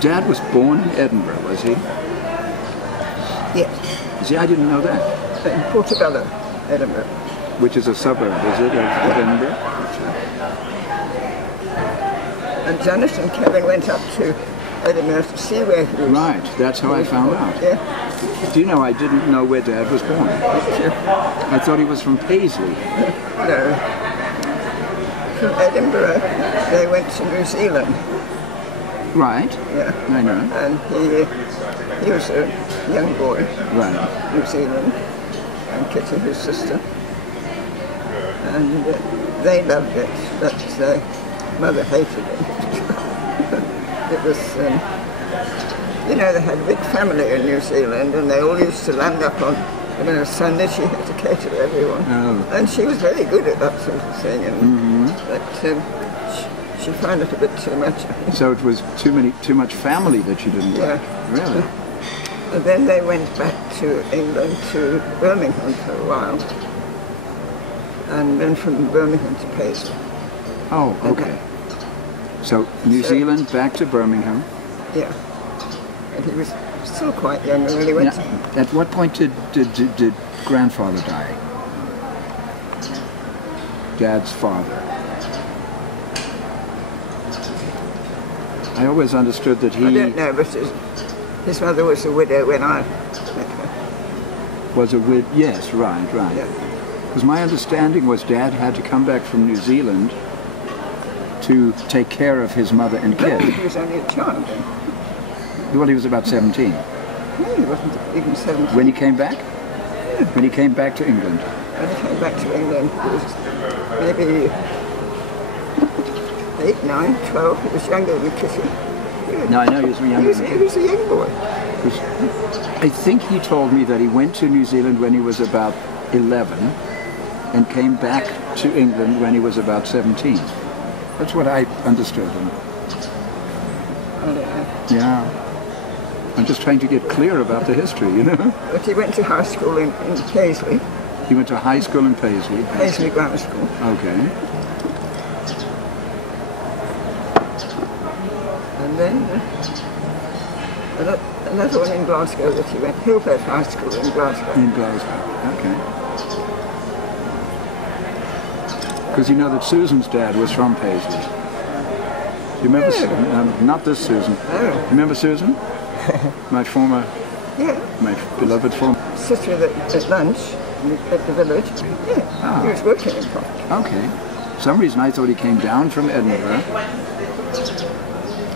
Dad was born in Edinburgh, was he? Yes. See, I didn't know that. In Portobello, Edinburgh. Which is a suburb, is it, of Edinburgh? And Janet and Kevin went up to Edinburgh to see where he was. Right, that's how I found out. Yeah. Do you know, I didn't know where Dad was born. I thought he was from Paisley. No. From Edinburgh, they went to New Zealand. Right. Yeah. I know. And he was a young boy. Right. New Zealand. And Kitty, his sister. And they loved it, but Mother hated it. It was, you know, they had a big family in New Zealand, and they all used to land up on, Sunday she had to cater to everyone. Oh. And she was very good at that sort of thing, but she found it a bit too much, I think. So it was too much family that you didn't like? Really? And then they went back to England, to Birmingham for a while, and then from Birmingham to Paisley. Oh, okay. So New Zealand, back to Birmingham. Yeah. And he was still quite young when he went. At what point did grandfather die? Dad's father. I always understood that he... I don't know, but his mother was a widow when I met her. Was a widow? Yes, right. Yeah. Because my understanding was Dad had to come back from New Zealand to take care of his mother and kid. He was only a child then. Well, he was about 17. No, he wasn't even 17. When he came back? Yeah. When he came back to England? When he came back to England, he was maybe 8, 9, 12. He was younger than Kitty. No, I know he was younger than He was a young boy. I think he told me that he went to New Zealand when he was about 11 and came back to England when he was about 17. That's what I understood. I don't know. Yeah. I'm just trying to get clear about the history, you know? But he went to high school in Paisley. He went to high school in Paisley. Paisley Grammar School. Okay. And then another one in Glasgow that he went, Hillbeth High School in Glasgow. In Glasgow, okay. Because you know that Susan's dad was from Paisley. Do you remember Susan? Not this Susan. No. Remember Susan? My former, my beloved former. Sister at lunch at the village. Yeah, he was working in property. Okay. For some reason I thought he came down from Edinburgh.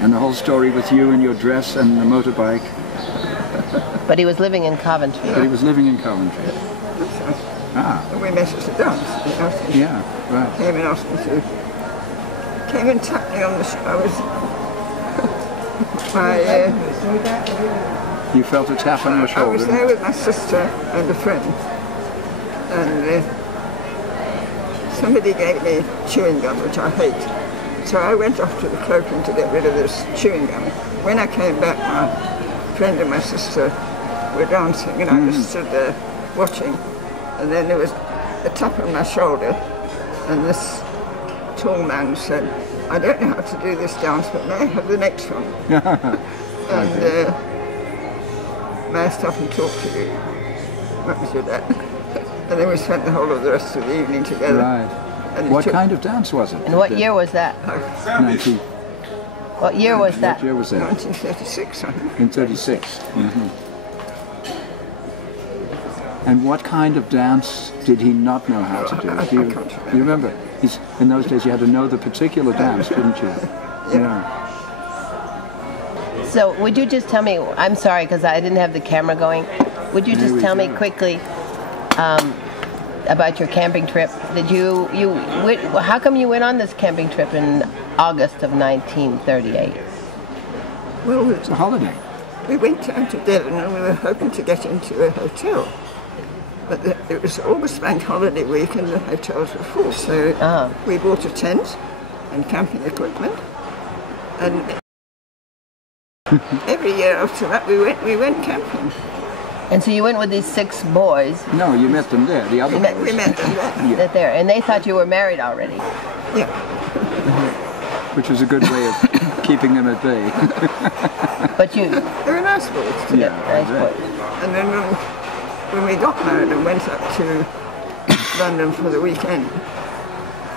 And the whole story with you and your dress and the motorbike. But he was living in Coventry. But he was living in Coventry. And we met at a dance. Yeah, right. Came and asked me to. Came and tapped me on the shoulder. You felt a tap on your shoulder? I was there with my sister and a friend. And somebody gave me chewing gum, which I hate. So I went off to the cloakroom to get rid of this chewing gum. When I came back, my friend and my sister were dancing, and I just stood there watching. And then there was a tap on my shoulder, and this tall man said, "I don't know how to do this dance, but may I have the next one?" And may I stop and talk to you? That was with that. And then we spent the whole of the rest of the evening together. Right. And what kind of dance was it? And what year was that? 19. What year was that? What year was that? 1936, I think. In 36. And what kind of dance did he not know how to do? I Do can't you remember? In those days you had to know the particular dance, didn't you? Yeah. So would you just tell me, I'm sorry because I didn't have the camera going, would you just tell me quickly about your camping trip? Did how come you went on this camping trip in August of 1938? Well, It's a holiday. we went down to Devon and we were hoping to get into a hotel. But it was August Bank Holiday week and the hotels were full. So we bought a tent and camping equipment. And every year after that we went camping. And so you went with these 6 boys. No, you met them there, the other boys. We met them there. And they thought you were married already. Yeah. which is a good way of keeping them at bay. But you, They were nice boys. Yeah, nice I bet. boy. And then when we got married and went up to London for the weekend,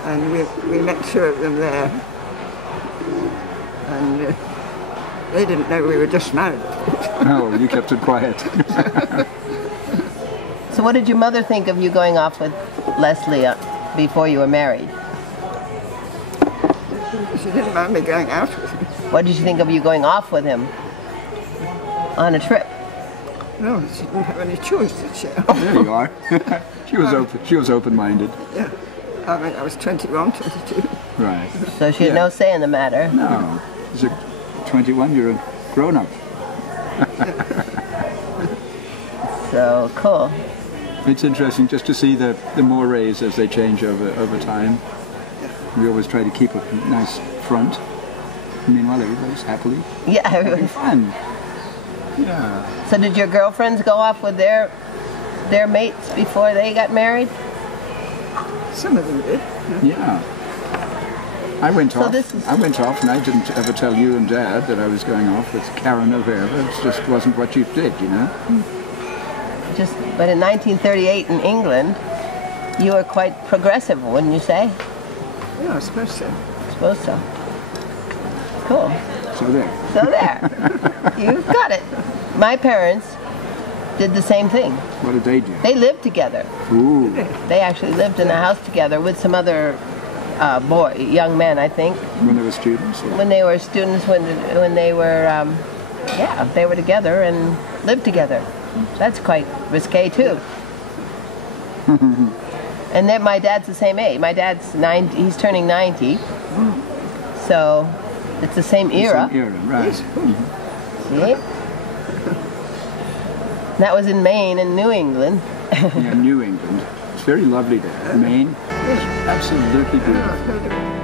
and we met two of them there, and they didn't know we were just married. Oh, you kept it quiet. So what did your mother think of you going off with Leslie before you were married? She didn't mind me going out with him. What did she think of you going off with him on a trip? No, she didn't have any choice, did she? There you are. She was open. She was open-minded. Yeah. I mean, I was 21, 22. Right. So she had no say in the matter. No, as a 21, you're a grown-up. So cool. It's interesting just to see the mores as they change over time. We always try to keep a nice front. Meanwhile, everybody's happily Yeah, having everyone's. fun. Yeah. So did your girlfriends go off with their mates before they got married? Some of them did. Yeah. I went So off. this is- I went off, and I didn't ever tell you and Dad that I was going off with Karen or whoever. It just wasn't what you did, you know. But in 1938 in England, you were quite progressive, wouldn't you say? Yeah, I suppose so. I suppose so. Cool. So there. So there. You got it. My parents did the same thing. What did they do? They lived together. Ooh. They actually lived in a house together with some other young men, I think. When they were students. Or? When they were students, when they were, they were together and lived together. That's quite risque too. And then my dad's the same age. My dad's 90. He's turning 90. So it's the same era. Same era, right. See? That was in Maine and New England. Yeah, New England. It's very lovely there. Maine, absolutely Yeah, beautiful. I've heard of it.